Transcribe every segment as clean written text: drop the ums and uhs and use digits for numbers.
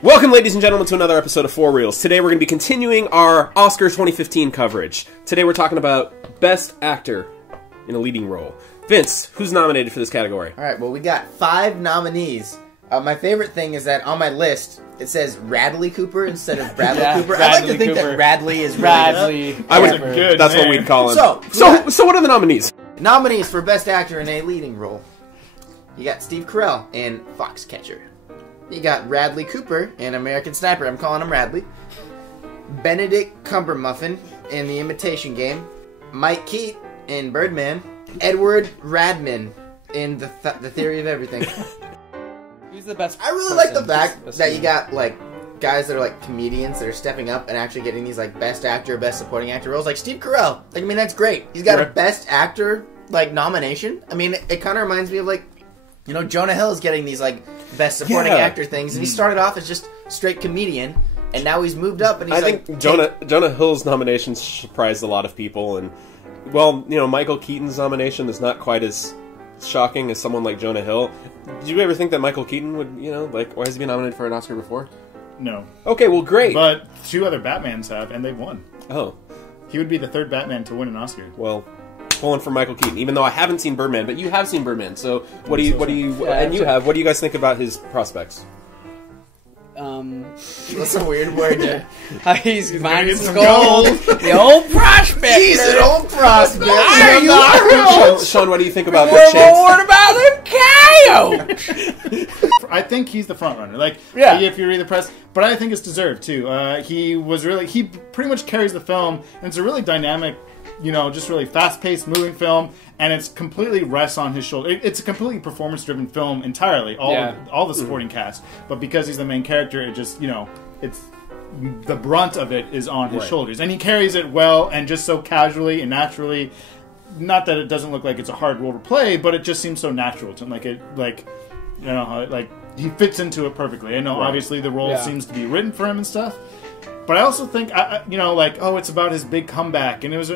Welcome, ladies and gentlemen, to another episode of 4 Reels. Today we're going to be continuing our Oscar 2015 coverage. Today we're talking about Best Actor in a Leading Role. Vince, who's nominated for this category? Alright, well, we got 5 nominees. My favorite thing is that on my list, it says Radley Cooper instead of Bradley Cooper. I like to think that Radley is Radley. I would. Good. That's what we'd call him. So what are the nominees? Nominees for Best Actor in a Leading Role. You got Steve Carell in Foxcatcher. You got Radley Cooper in American Sniper. I'm calling him Radley. Benedict Cumbermuffin in The Imitation Game. Mike Keat in Birdman. Edward Radman in The Theory of Everything. Who's the best? I really like the fact that you got like guys that are like comedians that are stepping up and actually getting these like Best Actor, Best Supporting Actor roles. Like Steve Carell. Like, I mean, that's great. He's got a Best Actor like nomination. I mean, it kind of reminds me of like, you know, Jonah Hill is getting these like Best Supporting Actor things, and he started off as just straight comedian, and now he's moved up. And he's I think Jonah Hill's nomination surprised a lot of people, and well, you know, Michael Keaton's nomination is not quite as shocking as someone like Jonah Hill. Did you ever think that Michael Keaton would, you know, like, why has he been nominated for an Oscar before? No. Okay, well, great. But 2 other Batmans have, and they've won. Oh. He would be the 3rd Batman to win an Oscar. Well, pulling for Michael Keaton, even though I haven't seen Birdman, but you have seen Birdman, so what do you guys think about his prospects? That's a weird word. He's mining some gold. The old prospect. He's an old prospect. Sean, what do you think about the What about the coyote? I think he's the front runner. Like, if you read the press, but I think it's deserved too. He pretty much carries the film, and it's a really dynamic, you know, just really fast-paced, moving film, and it's completely rests on his shoulder. It's a completely performance-driven film entirely, all the supporting cast. But because he's the main character, it just, you know, it's the brunt of it is on his shoulders, and he carries it well and just so casually and naturally. Not that it doesn't look like it's a hard role to play, but it just seems so natural to him. Like he fits into it perfectly. I know, obviously, the role seems to be written for him and stuff, but I also think, it's about his big comeback, and it was.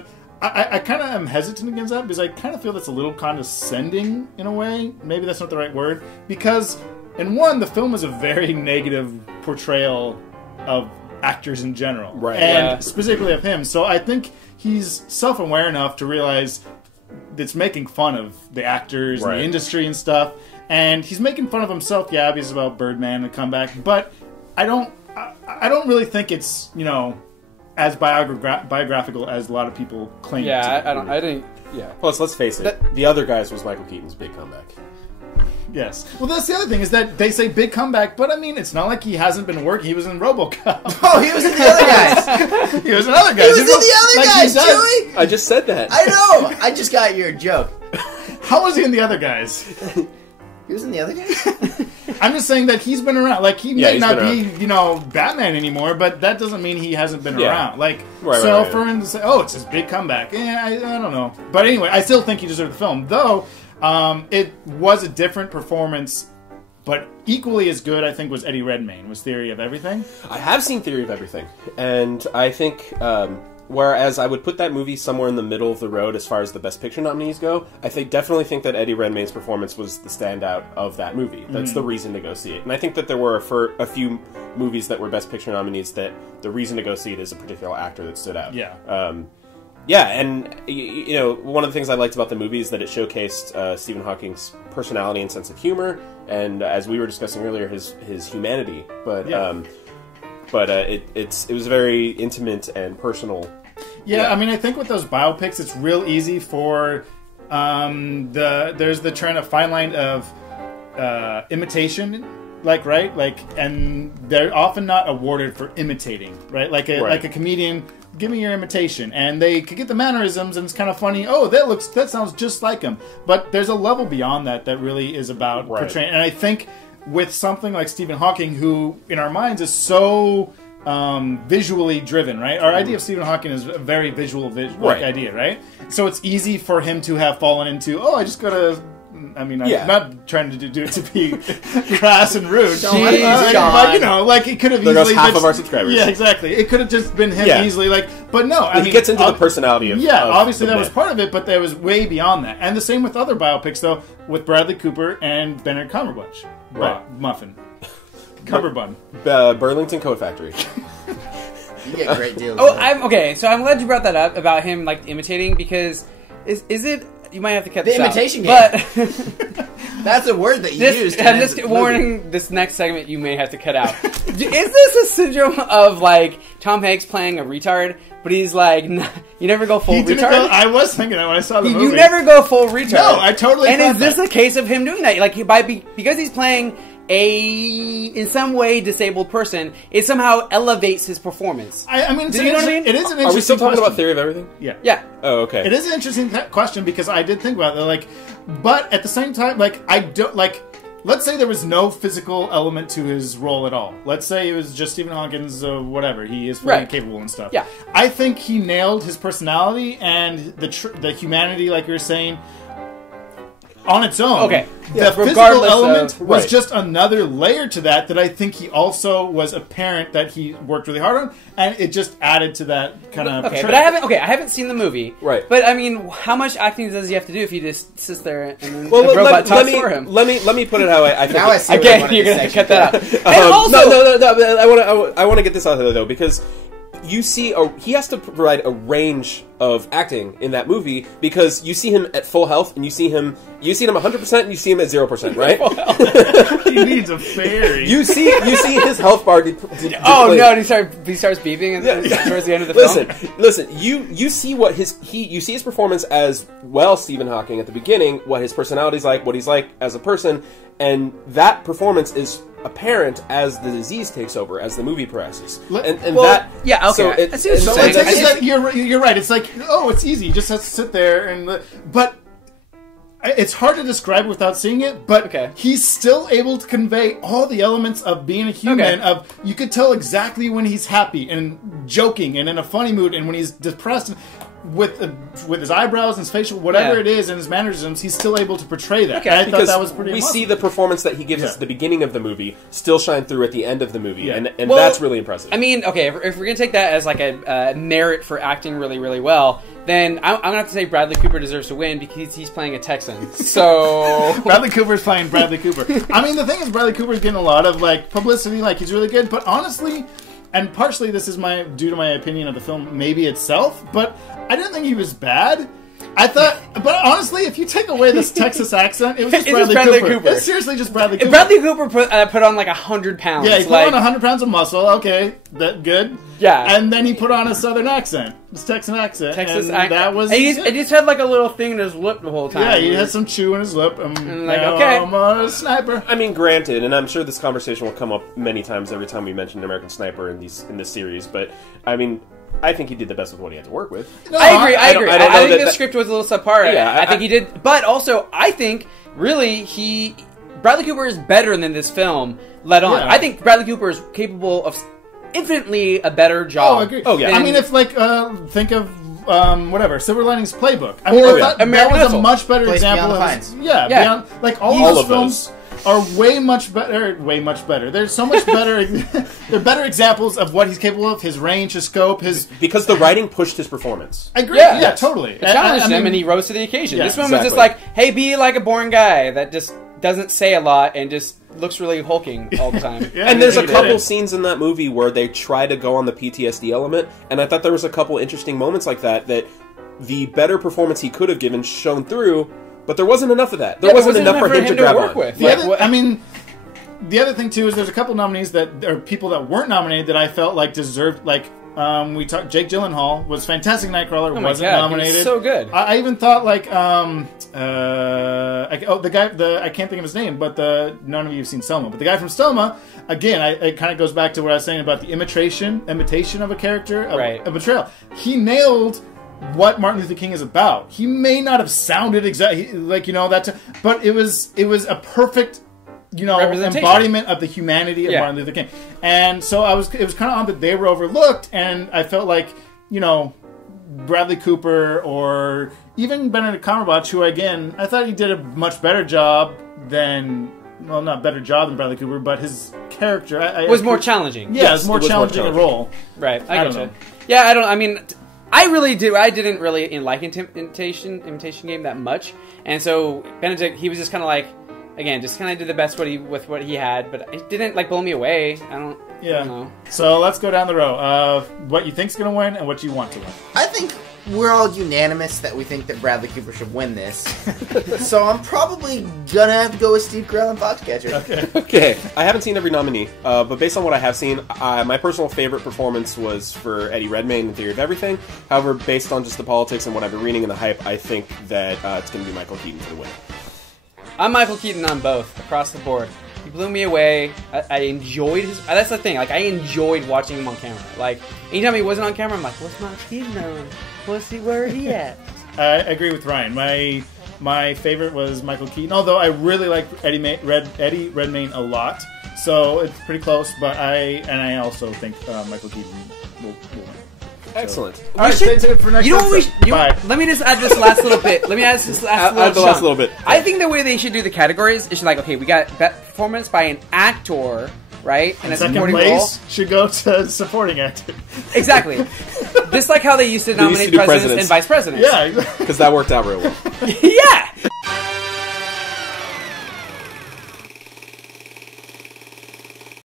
I kind of am hesitant against that because I kind of feel that's a little condescending in a way. Maybe that's not the right word. Because, in one, the film is a very negative portrayal of actors in general. Right. And specifically of him. So I think he's self-aware enough to realize it's making fun of the actors and the industry and stuff. And he's making fun of himself, because it's about Birdman and the comeback. But I don't really think it's, you know, as biographical as a lot of people claim. I think. Plus, let's face it, The Other Guys was Michael Keaton's big comeback. Yes. Well, that's the other thing, is that they say big comeback, but I mean, it's not like he hasn't been working. He was in RoboCop. Oh, he was in The Other Guys. He was in Other Guys. He was in The Other Guys, Joey. I just said that. I know. I just got your joke. How was he in The Other Guys? He was in The Other Guys? I'm just saying that he's been around. Like, he may not be, you know, Batman anymore, but that doesn't mean he hasn't been around. Like, for him to say, oh, it's his big comeback, I don't know. But anyway, I still think he deserved the film. Though, it was a different performance, but equally as good, I think, was Eddie Redmayne, was Theory of Everything. I have seen Theory of Everything, and I think, whereas I would put that movie somewhere in the middle of the road as far as the Best Picture nominees go, I definitely think that Eddie Redmayne's performance was the standout of that movie. That's the reason to go see it. And I think that there were a few movies that were Best Picture nominees that the reason to go see it is a particular actor that stood out. And, you know, one of the things I liked about the movie is that it showcased Stephen Hawking's personality and sense of humor, and as we were discussing earlier, his humanity. But it was very intimate and personal. I mean, I think with those biopics, it's real easy for there's the kind of fine line of imitation, and they're often not awarded for imitating, right? Like a comedian, give me your imitation, and they could get the mannerisms, and it's kind of funny. Oh, that sounds just like him. But there's a level beyond that really is about portraying. And I think with something like Stephen Hawking, who in our minds is so visually driven, right? Our idea of Stephen Hawking is a very visual idea, right? So it's easy for him to have fallen into, I just gotta. I mean, I'm not trying to do it to be crass and rude. But, you know, like, it could have easily... There goes half of our subscribers. Yeah, exactly. It could have just been him easily, but no. He gets into the personality of... Yeah, obviously that was part of it, but there was way beyond that. And the same with other biopics, though, with Bradley Cooper and Benedict Cumberbatch. Muffin. Cumberbund. Burlington Coat Factory. You get great deals. Oh, I'm okay. So I'm glad you brought that up about him like imitating, because is it? You might have to cut the this out. imitation But that's a word that you used. I'm just warning. This next segment you may have to cut out. Is this a syndrome of like Tom Hanks playing a retard? But he's like, you never go full retard. I was thinking that when I saw the movie. You never go full retard. No, I totally. And is this a case of him doing that? Like because he's playing a in some way disabled person, it somehow elevates his performance. I mean, do you know what I mean? It is an interesting. Are we still talking question. about Theory of Everything? Yeah. Yeah. Oh, okay. It is an interesting question because I did think about it. Like, but at the same time, like I don't like. Let's say there was no physical element to his role at all. Let's say it was just Stephen Hawking's whatever. He is fully capable and stuff. Yeah. I think he nailed his personality and the humanity, like you were saying, on its own. Okay. The physical element was just another layer to that I think he also was apparent that he worked really hard on, and it just added to that kind of. Okay, but I haven't seen the movie. Right. But I mean, how much acting does he have to do if he just sits there and then Well, the robot talks for him? Let me put it how I think. Now I see. Again, you're gonna cut that out. And also, no. I want to get this out there though, because you see, he has to provide a range of acting in that movie, because you see him at full health and you see him 100% and you see him at 0%, right? He needs a fairy. you see his health bar. oh no! And he starts beeping towards the end of the film. Listen. You see what you see his performance as well, Stephen Hawking at the beginning, what his personality's like, what he's like as a person, and that performance is apparent as the disease takes over, as the movie progresses. Yeah, okay. So you're right. It's like, oh, it's easy. You just have to sit there but it's hard to describe without seeing it. But he's still able to convey all the elements of being a human. Of you could tell exactly when he's happy and joking and in a funny mood, and when he's depressed. With his eyebrows and his facial, whatever it is, and his mannerisms, he's still able to portray that. I thought that was pretty awesome. See the performance that he gives us at the beginning of the movie still shine through at the end of the movie, and that's really impressive. I mean, okay, if we're going to take that as like a merit for acting really, really well, then I'm going to have to say Bradley Cooper deserves to win because he's playing a Texan. So Bradley Cooper's playing Bradley Cooper. I mean, the thing is, Bradley Cooper's getting a lot of like publicity, like he's really good, but honestly... And partially this is due to my opinion of the film maybe itself, but I didn't think he was bad. I thought, but honestly, if you take away this Texas accent, it was just Bradley Cooper. It's seriously just Bradley Cooper. Bradley Cooper put on like 100 pounds. Yeah, he put on 100 pounds of muscle. Okay, that good. Yeah, and then he put on a Southern accent, his Texan accent. That was. And he just had like a little thing in his lip the whole time. Yeah, he had some chew in his lip. And like, okay, I'm a sniper. I mean, granted, and I'm sure this conversation will come up many times every time we mention American Sniper in this series, but I mean. I think he did the best with what he had to work with. No, I agree. I think the script was a little subpar. Yeah, I think he did. But also, I think, really, Bradley Cooper is better than this film led on. Yeah. I think Bradley Cooper is capable of infinitely a better job. Oh, I agree. Oh, yeah. I mean, if, like, think of... whatever, Silver Linings Playbook. I mean, I thought that was a much better example of... Yeah. Beyond, like, all those films... are way much better. They're so much better. They're better examples of what he's capable of, his range, his scope, because the writing pushed his performance. I agree. Yeah, totally. It challenged him, and he rose to the occasion. This one was just like, hey, be like a boring guy that just doesn't say a lot and just looks really hulking all the time. And there's a couple scenes in that movie where they try to go on the PTSD element, and I thought there was a couple interesting moments like that the better performance he could have given shone through. But there wasn't enough of that. There wasn't enough for him to grab work with. I mean, the other thing too is there's a couple nominees that are people that weren't nominated that I felt like deserved. Like we talked, Jake Gyllenhaal was fantastic. Nightcrawler wasn't nominated. He was so good. I even thought like the guy I can't think of his name, but none of you have seen Selma. But the guy from Selma, again, it kind of goes back to what I was saying about the imitation of a character, a betrayal. He nailed what Martin Luther King is about. He may not have sounded exactly like that, but it was a perfect embodiment of the humanity of Martin Luther King. And so it was kind of odd that they were overlooked, and I felt like Bradley Cooper or even Benedict Cumberbatch, who again I thought he did a much better job than. Well, not better job than Bradley Cooper, but his character was more challenging. Yeah, it was more challenging a role. Right, I get you. Yeah, I mean, I really do. I didn't really like Imitation Game that much, and so Benedict, he was just kind of like, again, just kind of did the best with what he had, but it didn't like blow me away. I don't know. So let's go down the row of what you think's going to win and what you want to win. I think we're all unanimous that we think that Bradley Cooper should win this. So I'm probably gonna have to go with Steve Carell and Foxcatcher. Okay. I haven't seen every nominee, but based on what I have seen, my personal favorite performance was for Eddie Redmayne in Theory of Everything. However, based on just the politics and what I've been reading and the hype, I think that it's going to be Michael Keaton for the win. I'm Michael Keaton on both, across the board. He blew me away. I enjoyed his... That's the thing. Like, I enjoyed watching him on camera. Like, anytime he wasn't on camera, I'm like, what's Michael Keaton doing? Where he at? I agree with Ryan. My favorite was Michael Keaton, although I really like Eddie Redmayne a lot. So it's pretty close, but I also think Michael Keaton will win. Excellent. So. All right, stay tuned for next episode. Bye. Let me just add this last little bit. Last little bit. I think the way they should do the categories is like, okay, we got performance by an actor, right? And second place should go to supporting actor. Exactly. Just like how they used to nominate presidents and vice presidents. Yeah, exactly. Because that worked out real well. Yeah.